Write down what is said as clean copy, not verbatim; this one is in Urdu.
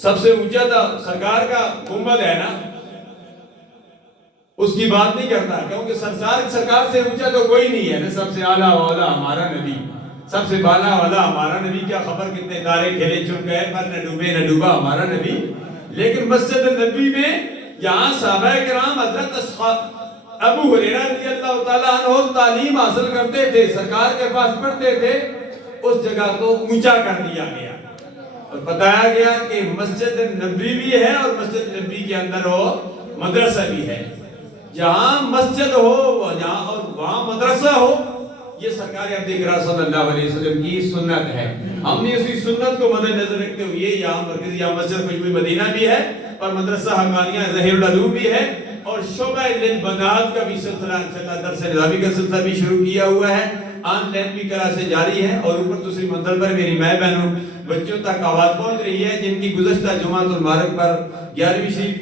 سب سے اونچا تھا سرکار کا گنبد ہے نا، اس کی بات نہیں کرتا، کیونکہ سرکار سے اونچا تو کوئی نہیں ہے نا۔ سب سے اعلیٰ والا ہمارا نبی، سب سے بالا والا ہمارا نبی، کیا خبر کتنے تارے کھلے چن گئے پر نہ ڈوبے نہ ڈوبا ہمارا نبی۔ لیکن مسجد نبی میں جہاں صحابہ کرام حضرت ابو ہریرہ رضی اللہ تعالیٰ عنہ تعلیم حاصل کرتے تھے، سرکار کے پاس پڑھتے تھے، اس جگہ کو اونچا کر دیا گیا اور بتایا گیا کہ مسجد نبی بھی ہے اور مسجد نبی کے اندر ہو مدرسہ بھی ہے۔ جہاں مسجد ہو جہاں اور وہاں مدرسہ ہو، یہ سرکار عبد اکرم صلی اللہ علیہ وسلم کی سنت ہے۔ ہم نے اسی سنت کو مد نظر رکھتے ہوئے یہاں مرکزی یا مسجد مجموعی مدینہ بھی ہے اور مدرسہ حقانیہ ظہیر العلوم بھی ہے اور شعبہ للبنات کا بھی سلسلہ انشاءاللہ درس نظامی کا سلسلہ بھی شروع کیا ہوا ہے، آن لائن بھی کلاسیں جاری ہیں اور اوپر دوسری منزل پر میری ماں بہنوں بچوں تک آواز پہنچ رہی ہے جن کی گزشتہ جمعۃ المبارک پر 11ویں شریف کی